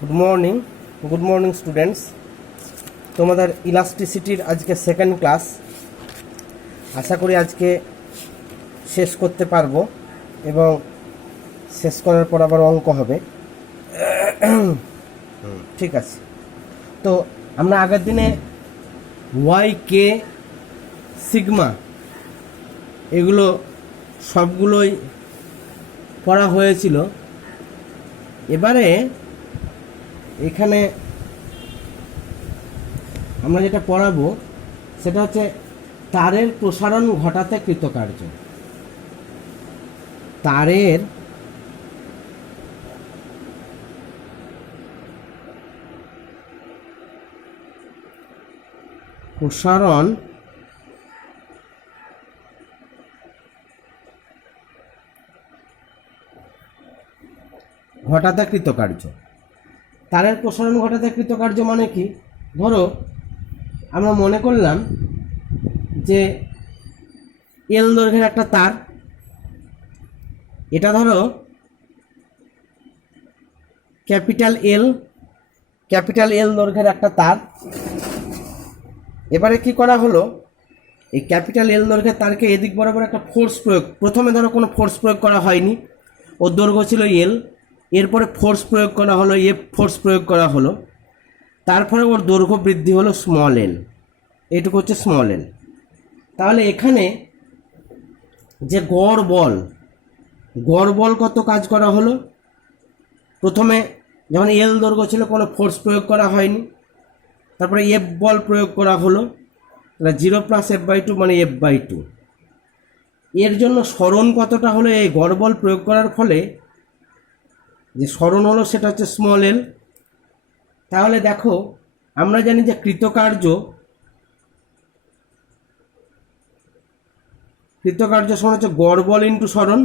Good morning students. তোমাদের ইলাস্টিসিটির আজকে second class. আশা করি আজকে শেষ করতে পারবো এবং শেষ করার পর আবার অঙ্ক হবে। ঠিক আছে, তো আমরা আগের দিনে ওয়াই কে সিগমা এগুলো সবগুলোই পড়া হয়েছিল। এবারে এখানে আমরা যেটা পড়াবো সেটা হচ্ছে তারের প্রসারণ ঘটাতে কৃতকার্য। তারের প্রসারণ ঘটাতে কৃতকার্য। তারের প্রসারণ ঘটাতে কৃতকার্য মানে কি? ধরো আমরা মনে করলাম যে এল দৈর্ঘ্যের একটা তার, এটা ধরো ক্যাপিটাল এল দৈর্ঘ্যের একটা তার। এবারে কি করা হলো, এই ক্যাপিটাল এল দৈর্ঘ্যের তারকে এদিক বরাবর একটা ফোর্স প্রয়োগ, প্রথমে ধরো কোনো ফোর্স প্রয়োগ করা হয়নি, ওর দৈর্ঘ্য ছিল এল, এরপরে ফোর্স প্রয়োগ করা হলো, এফ ফোর্স প্রয়োগ করা হলো, তারপরে ওর দৈর্ঘ্য বৃদ্ধি হলো স্মল এল, এইটুকু হচ্ছে স্মল এল। তাহলে এখানে যে গড় বল কত কাজ করা হলো, প্রথমে যখন এল দৈর্ঘ্য ছিল কোনো ফোর্স প্রয়োগ করা হয়নি, তারপরে এফ বল প্রয়োগ করা হলো, তাহলে 0+f/2 মানে f/2। এর জন্য সরণ কতটা হলো, এই গড় বল প্রয়োগ করার ফলে যে সরণ হলো সেটা হচ্ছে স্মল এল। তাহলে দেখো আমরা জানি যে কৃতকার্য সমান হচ্ছে গড় বল ইন্টু সরণ।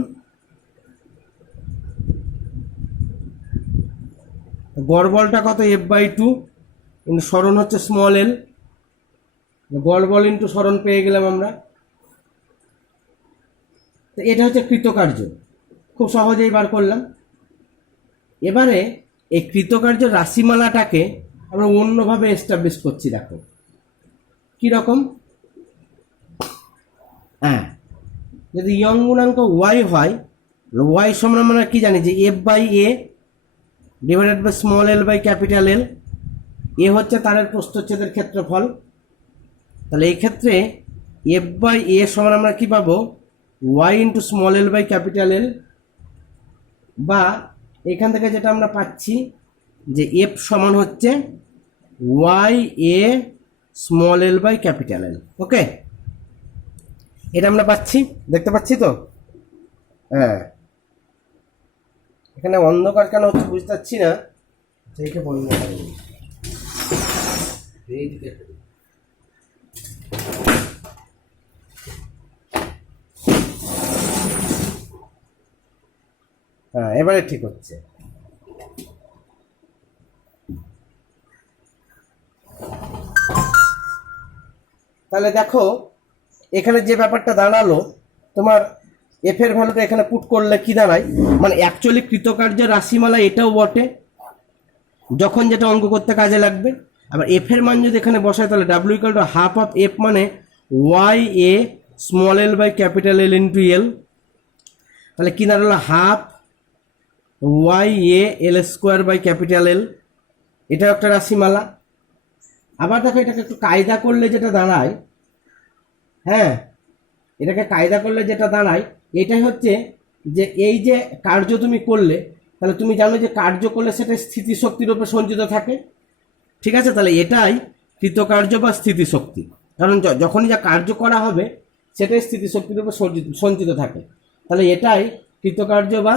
গড় বলটা কত, f/2 কিন্তু সরণ হচ্ছে স্মল এল। গড় বল ইন্টু সরণ পেয়ে গেলাম আমরা। তো এটা হচ্ছে কৃতকার্য, খুব সহজেই বার করলাম। এবারে এই কৃতকার্য রাশিমালাটাকে আমরা অন্যভাবে এস্টাবলিশ করছি। দেখো কীরকম, হ্যাঁ, যদি ইয়ং গুণাঙ্ক ওয়াই হয়, ওয়াই সমান আমরা কি জানি যে f/a divided by small L by capital L. A হচ্ছে তারের প্রস্থচ্ছেদের ক্ষেত্রফল। তাহলে এই ক্ষেত্রে f/a সমান আমরা কি পাবো, Y into small L by capital L, বা এখান থেকে যেটা আমরা পাচ্ছি যে এফ সমান হচ্ছে Y A small L by capital L. Okay, এটা আমরা পাচ্ছি, দেখতে পাচ্ছি তো? হ্যাঁ, এখানে অন্ধকার কেন হচ্ছে বুঝতে পারছি না, সেইটা বন্ধ করে হ্যাঁ, এবারে ঠিক হচ্ছে। তাহলে দেখো এখানে যে ব্যাপারটা দাঁড়ালো, তোমার এফ এর ভ্যালুটা এখানে পুট করলে কি দাঁড়ায়, মানে অ্যাকচুয়ালি কৃতকার্যের রাশিমালা এটাও বটে, যখন যেটা অঙ্ক করতে কাজে লাগবে। আবার এফ এর মান যদি এখানে বসায় তাহলে W equal to half of F মানে Y A small L by capital L into L. তাহলে কি দাঁড়ালো, half Y A L square by capital L, এটাও একটা রাশিমালা। আবার দেখো এটাকে একটু কায়দা করলে যেটা দাঁড়ায়, হ্যাঁ, এটাকে কায়দা করলে যেটা দাঁড়ায় এটাই হচ্ছে যে এই যে কার্য তুমি করলে, তাহলে তুমি জানো যে কার্য করলে সেটা স্থিতিশক্তির উপর সঞ্চিত থাকে। ঠিক আছে, তাহলে এটাই কৃতকার্য বা স্থিতিশক্তি, কারণ যখনই যা কার্য করা হবে সেটাই স্থিতিশক্তির উপর সঞ্চিত থাকে। তাহলে এটাই কৃতকার্য বা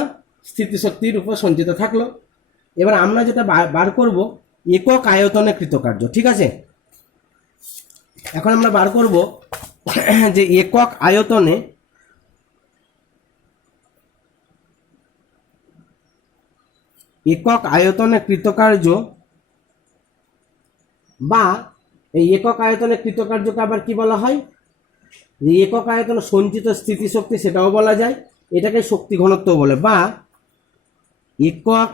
স্থিতিশক্তির উপর সঞ্চিত থাকলো। এবার আমরা যেটা বার করব একক আয়তনে কৃতকার্য। ঠিক আছে, এখন আমরা বার করব যে একক আয়তনে কৃতকার্য, বা এই একক আয়তনে কৃতকার্যকে আবার কি বলা হয়, যে একক আয়তনে সঞ্চিত স্থিতিশক্তি সেটাও বলা যায়, এটাকে শক্তি ঘনত্ব বলে, বা একক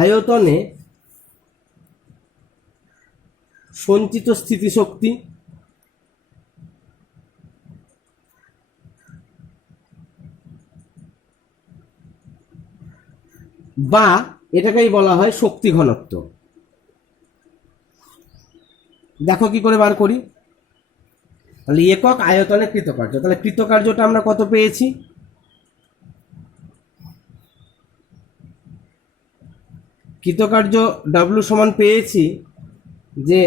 আয়তনে সঞ্চিত স্থিতিশক্তি বা এটাকেই বলা হয় শক্তি ঘনত্ব। দেখো কি করে বার করি। তাহলে একক আয়তনে কৃতকার্য, তাহলে কৃতকার্যটা আমরা কত পেয়েছি, কৃতকার্য ডাব্লু সমান পেয়েছি যে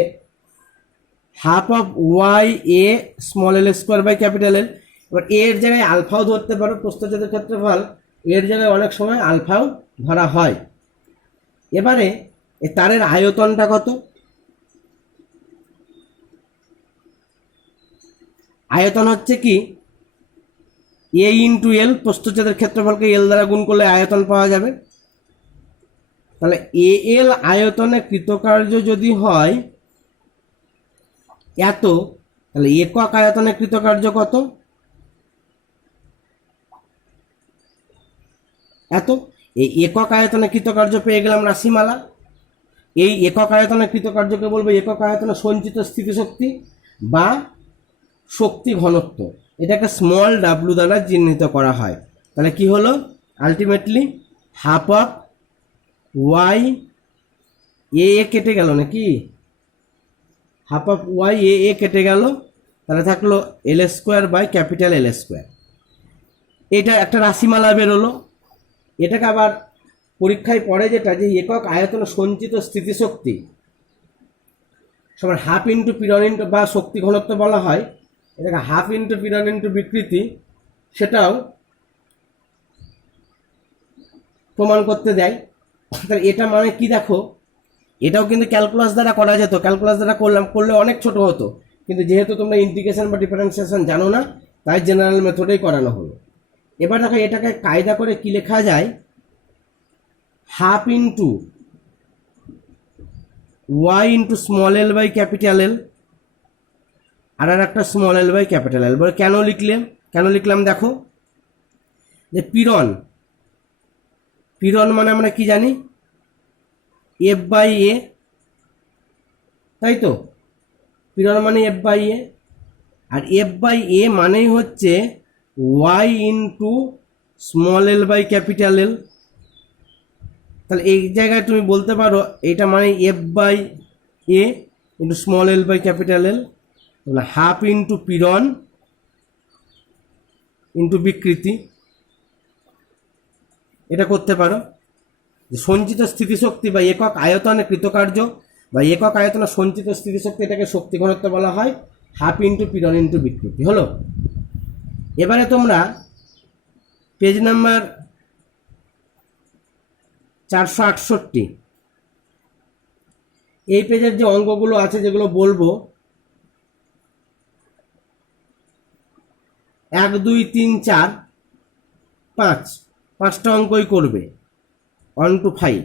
half of Y A small L square by capital L. এবার এর জায়গায় আলফাও ধরতে পারো, প্রস্থচ্ছেদের ক্ষেত্রফল এর জায়গায় অনেক সময় আলফাও ধরা হয়। এবারে এই তারের আয়তনটা কত, আয়তন হচ্ছে কি এ ইন্টু এল, প্রস্থচ্ছেদের ক্ষেত্রফলকে এল দ্বারা গুণ করলে আয়তন পাওয়া যাবে। তাহলে এ এল আয়তনে কৃতকার্য যদি হয় এত, তাহলে একক আয়তনে কৃতকার্য কত, এত। এই একক আয়তনে কৃতকার্য পেয়ে গেলাম রাশিমালা। এই একক আয়তনে কৃতকার্যকে বলবো একক আয়তনে সঞ্চিত স্থিতিশক্তি বা শক্তি ঘনত্ব। এটাকে স্মল ডাব্লু দ্বারা চিহ্নিত করা হয়। তাহলে কি হলো, আলটিমেটলি হাফ অফ ওয়াই এ কেটে গেল নাকি, হাফ অফ ওয়াই এ কেটে গেল, তাহলে থাকলো L square by capital L square. এটা একটা রাশিমালা বেরোলো। এটাকে আবার পরীক্ষায় পড়ে যেটা, যে একক আয়তনে সঞ্চিত স্থিতিশক্তি সমান হাফ ইন্টু পীড়ন ইন্টু বা শক্তি ঘনত্ব বলা হয়, এটাকে হাফ ইন্টু পীড়ন ইন্টু বিকৃতি, সেটাও প্রমাণ করতে দেয়। তাহলে এটা মানে কি দেখো, এটাও কিন্তু ক্যালকুলাস দ্বারা করা যেত, ক্যালকুলাস দ্বারা করলে অনেক ছোট হতো, কিন্তু যেহেতু তোমরা ইন্টিগ্রেশন বা ডিফারেন্সিয়েশন জানো না, তাই জেনারেল মেথডেই করানো হলো। এবার দেখো এটাকে কায়দা করে কি লেখা যায়, half into Y into small L by capital L আর একটা small L by capital L. বলে কেন লিখলাম দেখো, যে পীড়ন মানে আমরা কি জানি, এফ বাই এ, তাই তো, পীড়ন মানে এফ বাই এ, আর এফ বাই এ মানেই হচ্ছে Y into small L by capital L. তাহলে এই জায়গায় তুমি বলতে পারো এটা মানে F by A into small L by capital L, তাহলে হাফ ইন্টু পীড়ন ইন্টু বিকৃতি। এটা করতে পারো যে সঞ্চিত স্থিতিশক্তি বা একক আয়তনে কৃতকার্য বা একক আয়তনে সঞ্চিত স্থিতিশক্তি, এটাকে শক্তি ঘনত্ব বলা হয়, হাফ ইন্টু পীড়ন ইন্টু বিকৃতি হলো। এবারে তোমরা পেজ নাম্বার 468, এই পেজের যে অঙ্কগুলো আছে যেগুলো বলবো, 1 2 3 4 5, 5টা অঙ্কই করবে 1 to 5।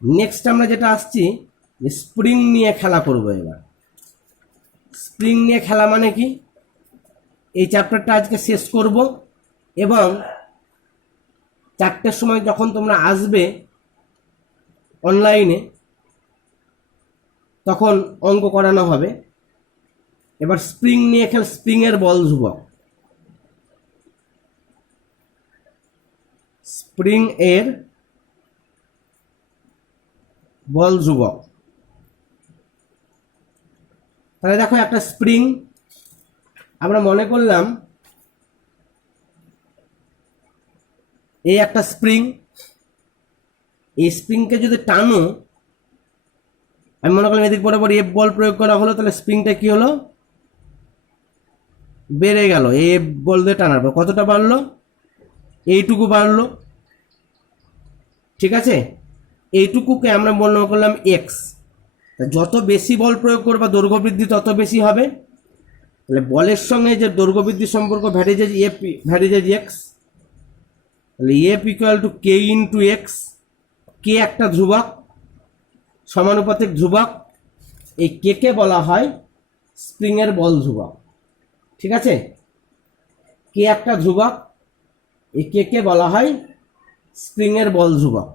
নেক্সট আমরা যেটা আসছি, যে স্প্রিং নিয়ে খেলা করবো। এবার স্প্রিং নিয়ে খেলা মানে কি, এই চ্যাপ্টারটা আজকে শেষ করব এবং 4টের সময় যখন তোমরা আসবে অনলাইনে তখন অঙ্ক করানো হবে। এবার স্প্রিং নিয়ে খেল, স্প্রিংয়ের বল ধ্রুবক, স্প্রিং এর বল ধ্রুবক। তাহলে দেখো একটা স্প্রিং আমরা মনে করলাম, এই একটা স্প্রিং, এই স্প্রিংকে যদি টানো, আমি মনে করলাম এদিক বরাবর এফ বল প্রয়োগ করা হলো, তাহলে স্প্রিংটা কি হলো, বেড়ে গেল। এফ বল দিয়ে টানার পর কতটা বাড়লো, এইটুকু বাড়লো, ঠিক আছে। এইটুকুকে আমরা মনে করলাম এক্স। যত বেশি বল প্রয়োগ করবা দৈর্ঘ্য বৃদ্ধি তত বেশি হবে। তাহলে বলের সঙ্গে যে দৈর্ঘ্য বৃদ্ধির সম্পর্ক ভ্যারিজেজ এফ ভ্যারিজেজ এক্স, তাহলে F equal to K into X. K একটা ধ্রুবক, সমানুপাতিক ধ্রুবক, এই কে কে বলা হয় স্প্রিংয়ের বল ধ্রুবক, ঠিক আছে। কে একটা ধ্রুবক, এই কে কে বলা হয় স্প্রিংয়ের বল ধ্রুবক।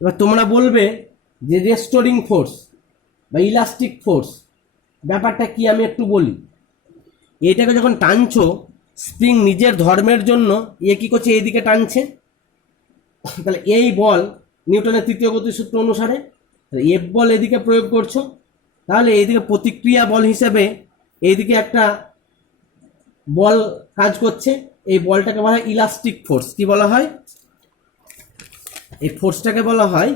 এবার তোমরা বলবে যে রেস্টোরিং ফোর্স বা ইলাস্টিক ফোর্স ব্যাপারটা কি আমি একটু বলি। এইটাকে যখন টানছো স্প্রিং নিজের ধর্মের জন্য কি করছে, এইদিকে টানছে, তাহলে এই বল নিউটনের তৃতীয় গতিসূত্র অনুসারে এফ বল এদিকে প্রয়োগ করছো, তাহলে এইদিকে প্রতিক্রিয়া বল হিসেবে এইদিকে একটা বল কাজ করছে। এই বলটাকে বলা হয় ইলাস্টিক ফোর্স। কি বলা হয়? এই ফোর্সটাকে বলা হয়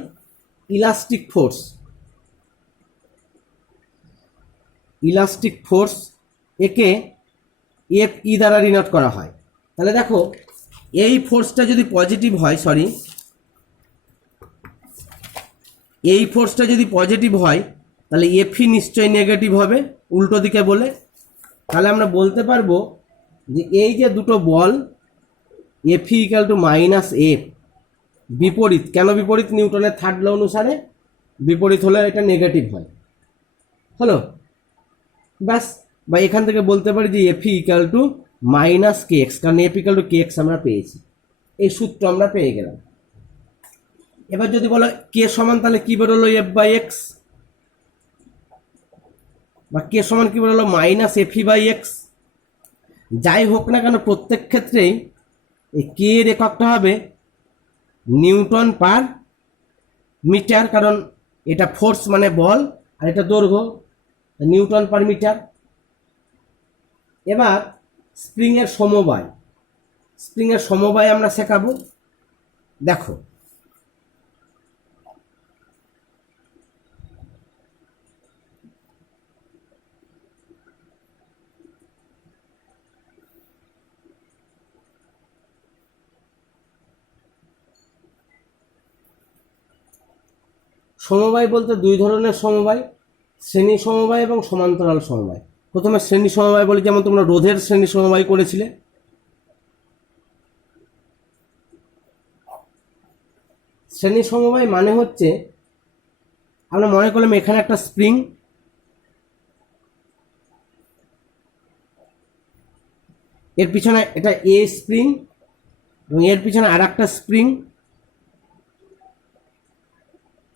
ইলাস্টিক ফোর্স। ইলাস্টিক ফোর্স একে এফ ই দ্বারা রিনোট করা হয়। তাহলে দেখো এই ফোর্সটা যদি পজিটিভ হয়, এই ফোর্সটা যদি পজিটিভ হয় তাহলে এফই নিশ্চয়ই নেগেটিভ হবে উল্টো দিকে বলে। তাহলে আমরা বলতে পারবো যে এই যে দুটো বল F equal to minus F, বিপরীত। কেন বিপরীত? নিউটনের থার্ড ল অনুসারে বিপরীত হলে এটা নেগেটিভ হয়। হলো ব্যাস। বা এখান থেকে বলতে পারি যে F equal to minus K X, কারণ F equal to K X আমরা পেয়েছি, এই সূত্র আমরা পেয়ে গেলাম। এবার যদি বলো কে সমান, তাহলে কি বেরোলো? F by X. বা কে সমান কি বেরোলো? Minus F E by X. যাই হোক না কেন প্রত্যেক ক্ষেত্রেই এই কে এর এককটা হবে নিউটন পার মিটার, কারণ এটা ফোর্স মানে বল আর এটা দৈর্ঘ্য, নিউটন পার মিটার। এবার স্প্রিংয়ের সমবায়, স্প্রিংয়ের সমবায় আমরা শেখাবো। দেখো সমবায় বলতে দুই ধরনের সমবায়, শ্রেণী সমবায় এবং সমান্তরাল সমবায়। প্রথমে শ্রেণী সমবায় বলি, যেমন তোমরা রোধের শ্রেণী সমবায় করেছিলে। শ্রেণী সমবায় মানে হচ্ছে আমরা মনে করলাম এখানে একটা স্প্রিং, এর পিছনে এটা এ স্প্রিং এবং এর পিছনে আর একটা স্প্রিং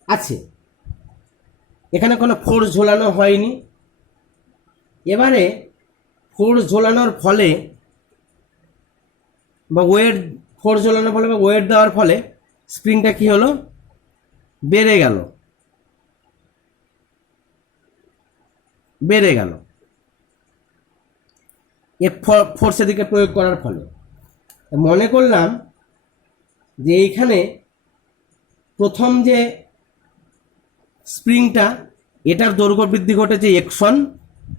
আছে, এখানে কোনো ফোর্স ঝোলানো হয়নি। এবারে ফোর্স ঝোলানোর ফলে বা ওয়েট, ফোর্স ঝোলানোর ফলে বা ওয়েট দেওয়ার ফলে স্প্রিংটা কি হলো? বেড়ে গেল, বেড়ে গেল এফ ফোর্সের দিকে প্রয়োগ করার ফলে। মনে করলাম যে এইখানে প্রথম যে স্প্রিংটা, এটার দৈর্ঘ্য বৃদ্ধি ঘটেছে x1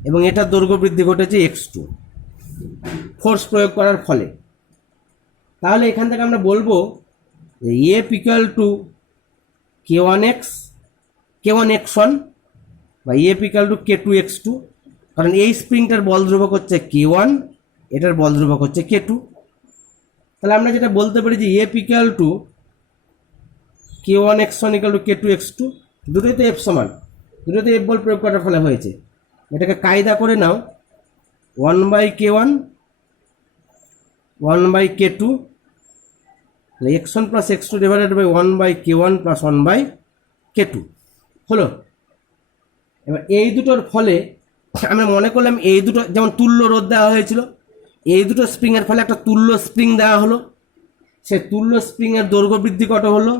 এবং এটার দৈর্ঘ্য বৃদ্ধি ঘটেছে x2 ফোর্স প্রয়োগ করার ফলে। তাহলে এখান থেকে আমরা বলবো F equal two k1x, k1 x1 বা F equal two k2 x2, কারণ এই স্প্রিংটার বল ধ্রুবক হচ্ছে k1, এটার বল ধ্রুবক হচ্ছে k2। তাহলে আমরা যেটা বলতে পারি যে F equal two k1 x1 equal to k2 x2, দুটোই তো এফ সমান, দুটোতে এফ বল প্রয়োগ করার ফলে হয়েছে। এটাকে কায়দা করে নাও, 1/k1 1/k2 x1 plus x2 divided by 1/k1 plus 1/k2 হলো। এবার এই দুটোর ফলে আমরা মনে করলাম এই দুটো যেমন তুল্য রোধ দেওয়া হয়েছিল, এই দুটো স্প্রিংয়ের ফলে একটা তুল্য স্প্রিং দেওয়া হলো। সে তুল্য স্প্রিংয়ের দৈর্ঘ্য বৃদ্ধি কত হলো?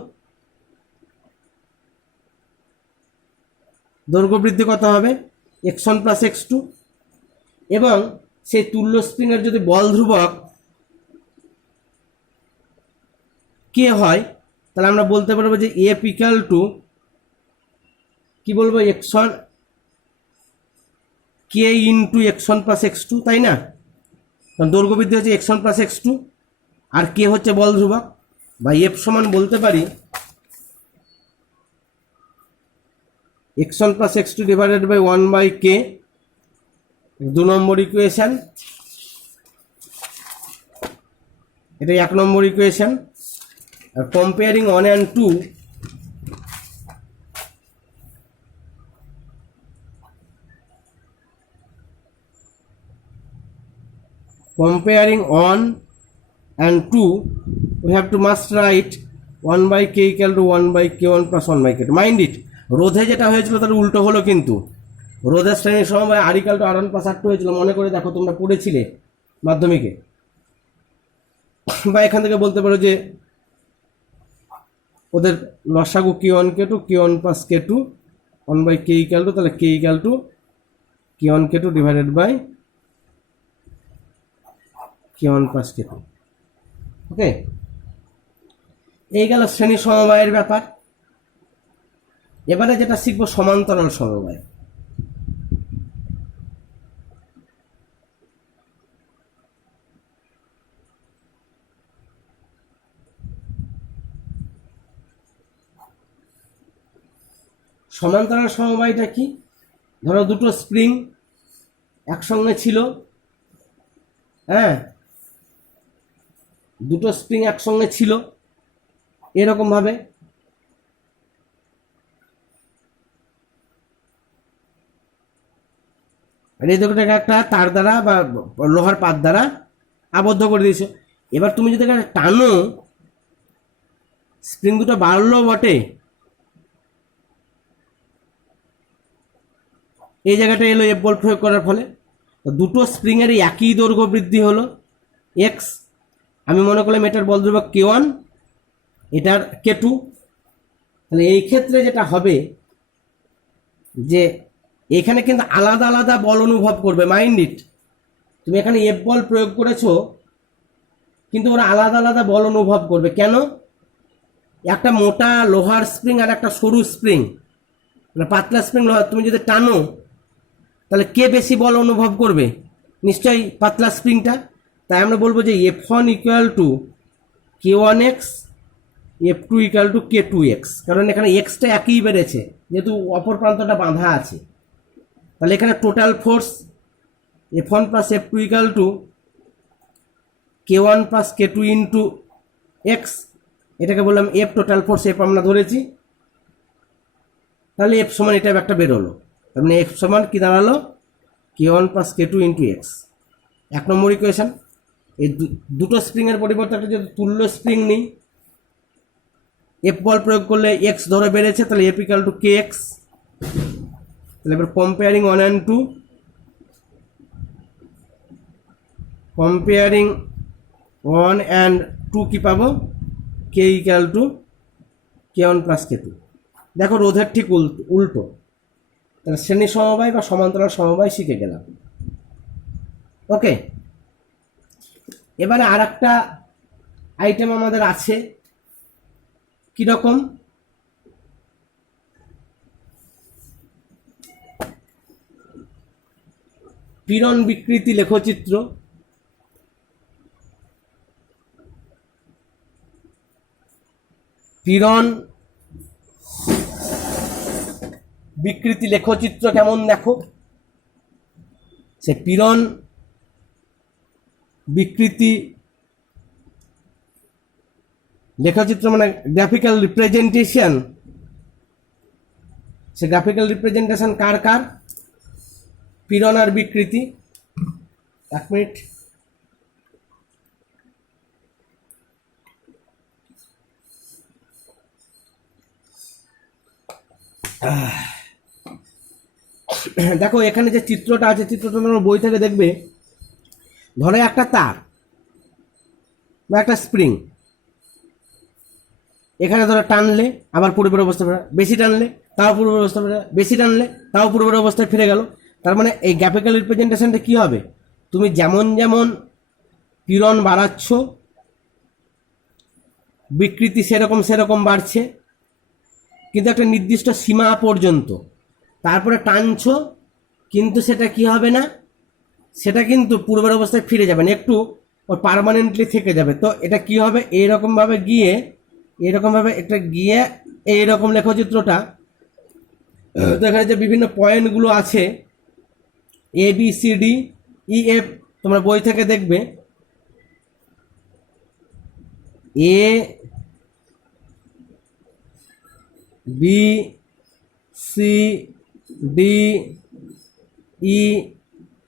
দৈর্ঘ্য বৃদ্ধি কত হবে? x1 plus x2। এবং সেই তুল্য স্প্রিংয়ের যদি বল ধ্রুবক কে হয়, তাহলে আমরা বলতে পারবো যে এফ ইকুয়াল টু কি বলবো? x1 কে ইন্টু x1 প্লাস x2, তাই না? কারণ দৈর্ঘ্য বৃদ্ধি হচ্ছে x1 প্লাস x2 আর কে হচ্ছে বল ধ্রুবক। বা এফ সমান বলতে পারি x1 plus x2 divided by 1/k, 2 নম্বর ইকুয়েশন। এটা 1 নম্বর ইকুয়েশন। আর comparing 1 and 2, comparing 1 and 2, we have to must write 1/k=1/k1 + 1/k2। Mind it, রোধে যেটা হয়েছিল তার উল্টো হলো, কিন্তু রোধের শ্রেণীর সমবায় R=R1 + R2 হয়েছিল, মনে করে দেখো, তোমরা পড়েছিলে মাধ্যমিকে। বা এখান থেকে বলতে পারো যে ওদের লসাগু k1k2 k1 + k2 1/k = তাহলে k = k1k2 / k1 + k2। ওকে, এই গেল শ্রেণী সমবায়ের ব্যাপার। এবারে যেটা শিখবো সমান্তরাল সমবায়। সমান্তরাল সমবায়টা কি? ধরো দুটো স্প্রিং একসঙ্গে ছিল, হ্যাঁ, দুটো স্প্রিং একসঙ্গে ছিল এরকম ভাবে, এই দুটোটাকে একটা তার দ্বারা বা লোহার পাত দ্বারা আবদ্ধ করে দিয়েছে। এবার তুমি যদি টানো, স্প্রিং দুটো বাড়লো বটে, এই জায়গাটা এলো এফ বল প্রয়োগ করার ফলে, দুটো স্প্রিংয়ের একই দৈর্ঘ্য বৃদ্ধি হলো এক্স। আমি মনে করলাম এটার বল ধ্রুবক k1, এটার k2। তাহলে এই ক্ষেত্রে যেটা হবে যে এখানে কিন্তু আলাদা আলাদা বল অনুভব করবে। মাইন্ড ইট, তুমি এখানে এফ বল প্রয়োগ করেছো, কিন্তু ওরা আলাদা আলাদা বল অনুভব করবে। কেন? একটা মোটা লোহার স্প্রিং আর একটা সরু স্প্রিং, মানে পাতলা স্প্রিং লোহার, তুমি যদি টানো তাহলে কে বেশি বল অনুভব করবে? নিশ্চয়ই পাতলা স্প্রিংটা। তাই আমরা বলবো যে F1 = k1x, F2 = k2x, কারণ এখানে এক্সটা একই বেড়েছে যেহেতু অপর প্রান্তটা বাঁধা আছে। তাহলে এখানে total force F1 + F2 = k1 + k2 × x, এটাকে বললাম F টোটাল ফোর্স, F আমরা ধরেছি। তাহলে F সমান এটা একটা বেরোলো, তার মানে F সমান কি দাঁড়ালো? k1 + k2 × x। 1 নম্বর ইকুয়েশন। এই দুটো স্প্রিংয়ের পরিবর্তে একটা যদি তুল্য স্প্রিং নিই, এফ বল প্রয়োগ করলে এক্স ধরে বেড়েছে, তাহলে F = kx। তাহলে এবার কম্পেয়ারিং 1 and 2, কম্পেয়ারিং 1 and 2 কি পাবো? k = k1 + k2। দেখো রোধের ঠিক উল্টো। তাহলে শ্রেণী সমবায় বা সমান্তরাল সমবায় শিখে গেলাম। ওকে, এবারে আর একটা আইটেম আমাদের আছে, কিরকম? পীড়ন বিকৃতি লেখচিত্র। পীড়ন বিকৃতি লেখচিত্র কেমন দেখো? সে পীড়ন বিকৃতি লেখচিত্র মানে গ্রাফিক্যাল রিপ্রেজেন্টেশন। সে গ্রাফিক্যাল রিপ্রেজেন্টেশন কার কার? পীড়ন আর বিকৃতি। 1 মিনিট। দেখো এখানে যে চিত্রটা আছে, চিত্রটা তোমরা বই থেকে দেখবে। ধরো একটা তার বা একটা স্প্রিং, এখানে ধরো টানলে আবার পূর্বের অবস্থায় ফেরা, বেশি টানলে তাও পূর্বের অবস্থায় ফেরা, বেশি টানলে তাও পূর্বের অবস্থায় ফিরে গেল। তার মানে এই গ্রাফিক্যাল রিপ্রেজেন্টেশনটা কী হবে? তুমি যেমন যেমন পীড়ন বাড়াচ্ছ, বিকৃতি সেরকম সেরকম বাড়ছে, কিন্তু একটা নির্দিষ্ট সীমা পর্যন্ত। তারপরে টানছো, কিন্তু সেটা কি হবে না, সেটা কিন্তু পূর্বের অবস্থায় ফিরে যাবে না, একটু ওর পার্মানেন্টলি থেকে যাবে। তো এটা কি হবে? এইরকমভাবে গিয়ে, এইরকমভাবে এটা গিয়ে এইরকম লেখচিত্রটা। তো এখানে যে বিভিন্ন পয়েন্টগুলো আছে ABCDEF, তোমরা বই থেকে দেখবে।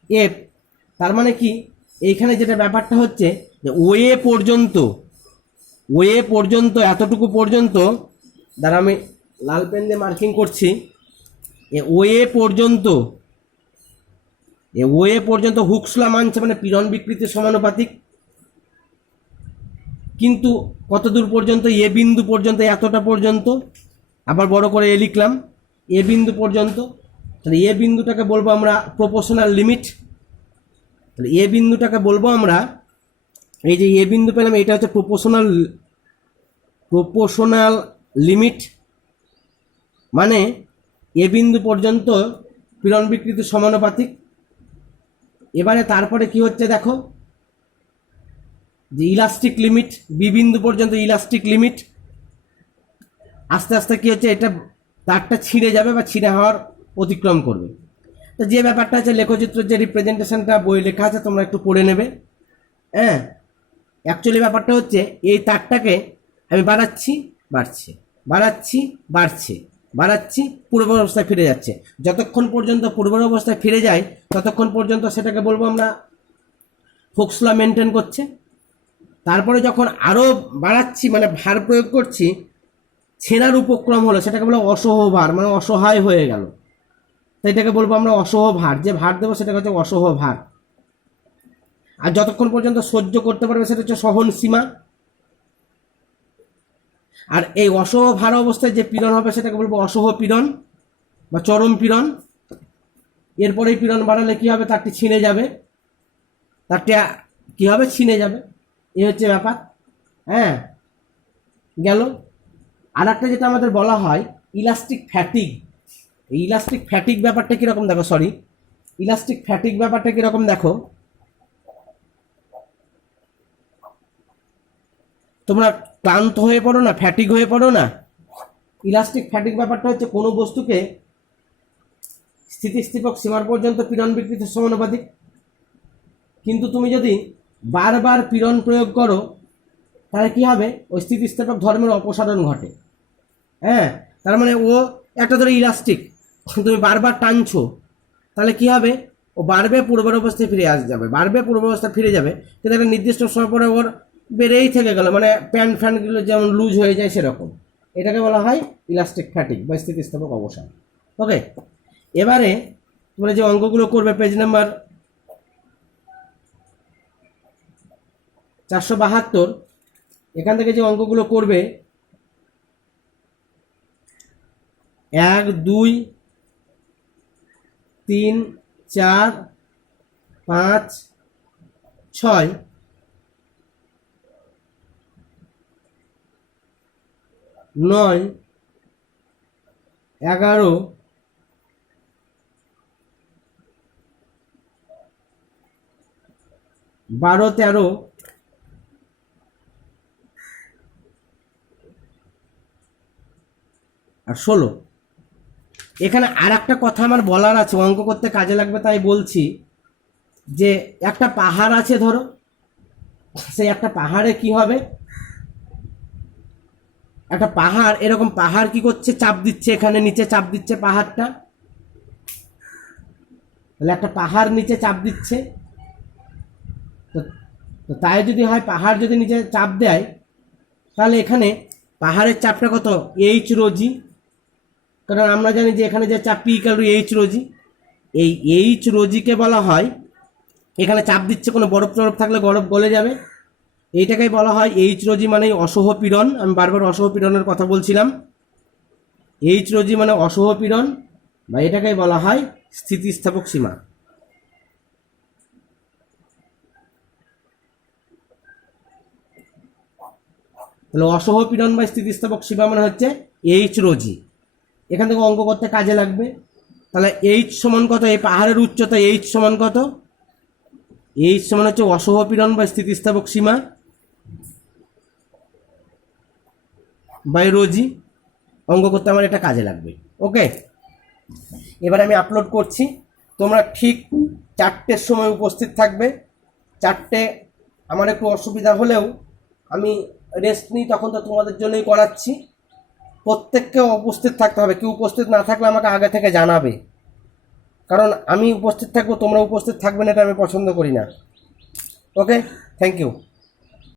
ABCDEF, তার মানে কি? এইখানে যেটা ব্যাপারটা হচ্ছে যে ওয়ে পর্যন্ত ওয়ে পর্যন্ত, এতটুকু পর্যন্ত, দ্বারা আমি লাল পেন দিয়ে মার্কিং করছি, ওয়ে পর্যন্ত, ওয়ে পর্যন্ত হুকস ল মানছে, মানে পীড়ন বিকৃতির সমানুপাতিক। কিন্তু কত দূর পর্যন্ত? এ বিন্দু পর্যন্ত, এতটা পর্যন্ত। আবার বড় করে এ লিখলাম, এ বিন্দু পর্যন্ত। তাহলে এ বিন্দুটাকে বলবো আমরা প্রপোর্শনাল লিমিট। তাহলে এ বিন্দুটাকে বলবো আমরা, এই যে এ বিন্দু পেলাম, এটা হচ্ছে প্রপোর্শনাল লিমিট, মানে এ বিন্দু পর্যন্ত পীড়ন বিকৃতির সমানুপাতিক। এবারে তারপরে কি হচ্ছে দেখো, যে ইলাস্টিক লিমিট, বি বিন্দু পর্যন্ত ইলাস্টিক লিমিট। আস্তে আস্তে কি হচ্ছে, এটা তারটা ছিঁড়ে যাবে বা ছিঁড়ে হওয়ার অতিক্রম করবে। তো যে ব্যাপারটা আছে, লেখচিত্রের যে রিপ্রেজেন্টেশনটা বই লেখা আছে তোমরা একটু পড়ে নেবে। হ্যাঁ, অ্যাকচুয়ালি ব্যাপারটা হচ্ছে, এই তারটাকে আমি বাড়াচ্ছি, বাড়ছে, বাড়াচ্ছি, বাড়ছে, বাড়াচ্ছি, পূর্ব অবস্থায় ফিরে যাচ্ছে। যতক্ষণ পর্যন্ত পূর্ব অবস্থায় ফিরে যায় ততক্ষণ পর্যন্ত সেটাকে বলবো আমরা হুকস ল মেনটেন করছে। তারপরে যখন আরও বাড়াচ্ছি, মানে ভার প্রয়োগ করছি, ছেঁড়ার উপক্রম হলো, সেটাকে বলো অসহ ভার, মানে অসহায় হয়ে গেল। তো এটাকে বলবো আমরা অসহ ভার। যে ভার দেবো সেটাকে হচ্ছে অসহ ভার। আর যতক্ষণ পর্যন্ত সহ্য করতে পারবে সেটা হচ্ছে সহন সীমা। আর এই অসহ ভার অবস্থায় যে পীড়ন হবে সেটাকে বলবো অসহ পীড়ন বা চরম পীড়ন। এরপরে পীড়ন বাড়ালে কি হবে, তারটি ছিঁড়ে যাবে, তারটি কি হবে, ছিঁড়ে যাবে। এই হচ্ছে ব্যাপার। হ্যাঁ, গেল। আর একটা যেটা আমাদের বলা হয় ইলাস্টিক ফ্যাটিক। এই ইলাস্টিক ফ্যাটিক ব্যাপারটা কীরকম দেখো, ইলাস্টিক ফ্যাটিক ব্যাপারটা কীরকম দেখো, তোমরা ক্লান্ত হয়ে পড়ো না, ফ্যাটিক হয়ে পড়ো না। ইলাস্টিক ফ্যাটিক ব্যাপারটা হচ্ছে কোনো বস্তুকে স্থিতিস্থাপক সীমার পর্যন্ত পীড়ন বিকৃতির সমানুপাতিক। কিন্তু তুমি যদি বারবার পীড়ন প্রয়োগ করো তাহলে কি হবে, ওই স্থিতিস্থাপক ধর্মের অপসারণ ঘটে। হ্যাঁ, তার মানে ও একটা ধরে ইলাস্টিক, তুমি বারবার টানছো, তাহলে কি হবে, ও বাড়বে, পূর্বের অবস্থায় ফিরে যাবে, বাড়বে, পূর্ব অবস্থায় ফিরে যাবে। কিন্তু একটা নির্দিষ্ট সময় পরে ওর বেড়েই থেকে গেল, মানে প্যান্ট ফ্যানগুলো যেমন লুজ হয়ে যায় সেরকম। এটাকে বলা হয় ইলাস্টিক ফ্যাটিক বা স্থিতিস্থাপক অবসান। ওকে, এবারে তোমরা যে অঙ্কগুলো করবে পেজ নাম্বার 472, এখান থেকে যে অঙ্কগুলো করবে 1, 2, 3, 4, 5, 6, 9, 11, 12, 13, আর 16। এখানে আর একটা কথা আমার বলার আছে, অঙ্ক করতে কাজে লাগবে তাই বলছি, যে একটা পাহাড় আছে ধরো, সেই একটা পাহাড়ে কি হবে, একটা পাহাড়, এরকম পাহাড় কি করছে, চাপ দিচ্ছে, এখানে নিচে চাপ দিচ্ছে পাহাড়টা। তাহলে একটা পাহাড় নিচে চাপ দিচ্ছে, তো তাই যদি হয়, পাহাড় যদি নিচে চাপ দেয় তাহলে এখানে পাহাড়ের চাপটা কত, এইচ রোজি। কারণ আমরা জানি যে এখানে যে চাপ পি ইকুয়াল টু এইচ রোজি, এই এইচ রোজিকে বলা হয়, এখানে চাপ দিচ্ছে, কোনো বরফ টরফ থাকলে বরফ গলে যাবে, এইটাকেই বলা হয় এইচ রোজি, মানে অসহ পীড়ন। আমি বারবার অসহ পীড়নের কথা বলছিলাম। এইচ রোজি মানে অসহ পীড়ন, বা এটাকেই বলা হয় স্থিতিস্থাপক সীমা। তাহলে অসহ পীড়ন বা স্থিতিস্থাপক সীমা মানে হচ্ছে এইচ রোজি। এখান থেকে অঙ্ক করতে কাজে লাগবে। তাহলে এইচ সমান কত, এই পাহাড়ের উচ্চতা এইচ সমান কত, এইচ সমান হচ্ছে অসহ পীড়ন বা স্থিতিস্থাপক সীমা বাই রোজি। অঙ্ক করতে আমার এটা কাজে লাগবে। ওকে, এবার আমি আপলোড করছি, তোমরা ঠিক 4টের সময় উপস্থিত থাকবে। 4টে আমার একটু অসুবিধা হলেও আমি রেস্ট নিই, তখন তো তোমাদের জন্যই করাচ্ছি। প্রত্যেককে উপস্থিত থাকতে হবে, কেউ উপস্থিত না থাকলে আমাকে আগে থেকে জানাবে, কারণ আমি উপস্থিত থাকবো, তোমরা উপস্থিত থাকবে না, এটা আমি পছন্দ করি না। ওকে, থ্যাংক ইউ।